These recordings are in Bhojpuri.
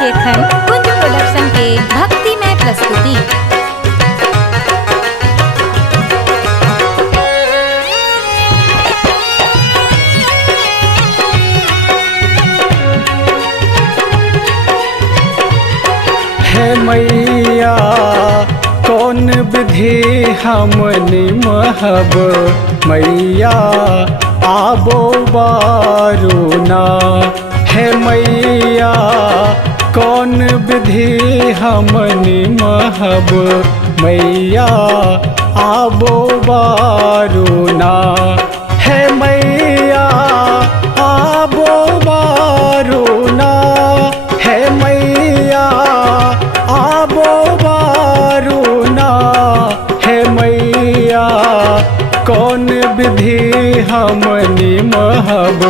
शेरखंड कुंज प्रोडक्शन के भक्तिमय प्रस्तुति। हे मैया कौन विधि हमनी महब मैया आबो बारूना। हे मैया कौन विधि हमनी महब मैया आबो बारूना। हे मैया आबो बारूना। हे मैया आबो बारूना। हे मैया कौन विधि हमनी महब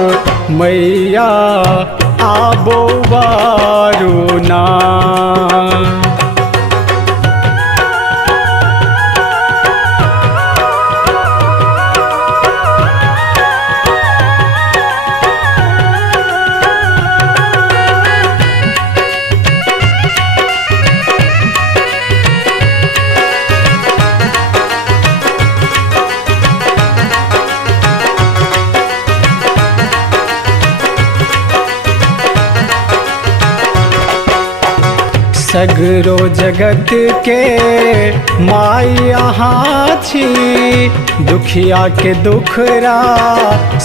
मैया आबो बारूना। सगरो जगत के माई यहाँ छी। दुखिया के दुखरा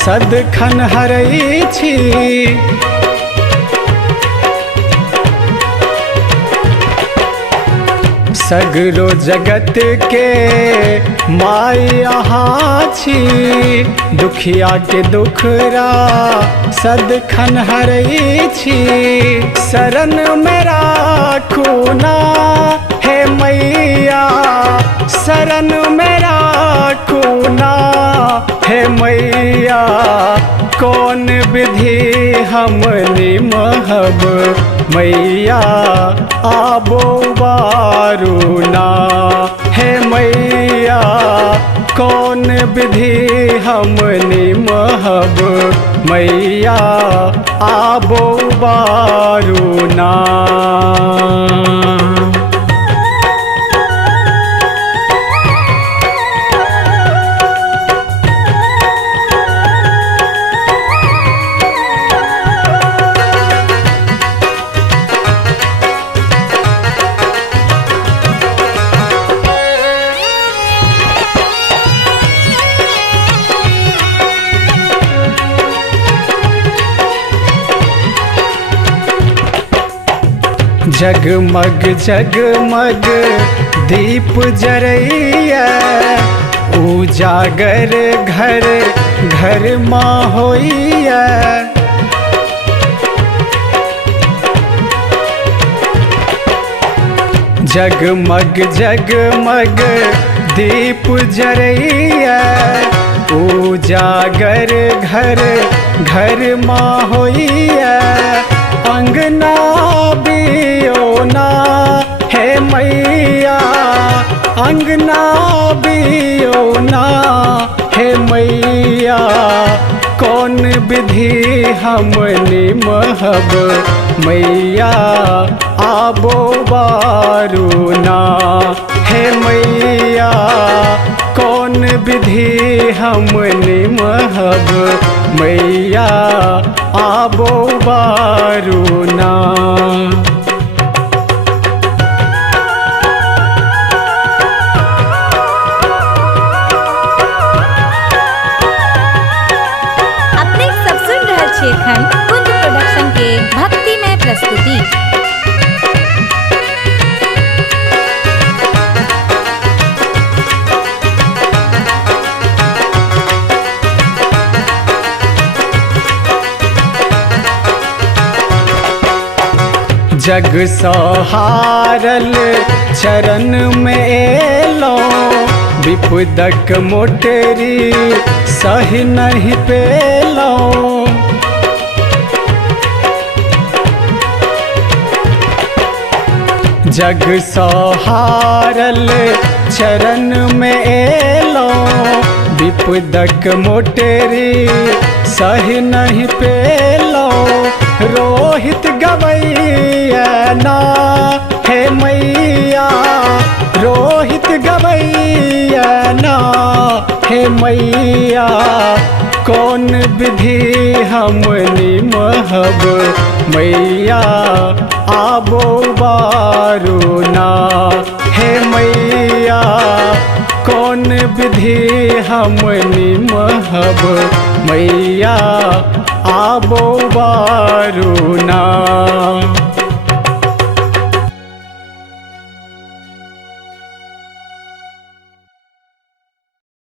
सदखन हरई छी। सगरो जगत के माई यहाँ छी। दुखिया के दुखरा सदखन हरई छी। शरण मेरा खूना हे मैया शरण मेरा खूना। हे मैया कौन विधि हमनी महब मैया आबो बारूना। हे मैया कौन विधि हमनी महब मैया आबो बारूना। जगमग जगमग दीप जरैया। उजागर घर घर माँ होइया। जगमग जगमग दीप जरैया। उजागर घर घर माँ होइया। अंगना बियोना हे मैया अंगना बियोना। हे मैया कौन विधि हमनी महब मैया आबो बारूना। हे मैया कौन विधि हमनी महब मैया आबो बारूना। अपने सब सुन रहे शेरखंड कुंज प्रोडक्शन के भक्तिमय प्रस्तुति। जग सहारल चरण में एलो। विपदक मोटरी सही नहीं पेलो। जग सहारल चरण में एलो। विपदक मोटरी सही नहीं पेलो। रोहित गवैया हमनी महब मैया आबो बारूना। हे मैया कौन विधि हमनी महब मैया आबो बारूना।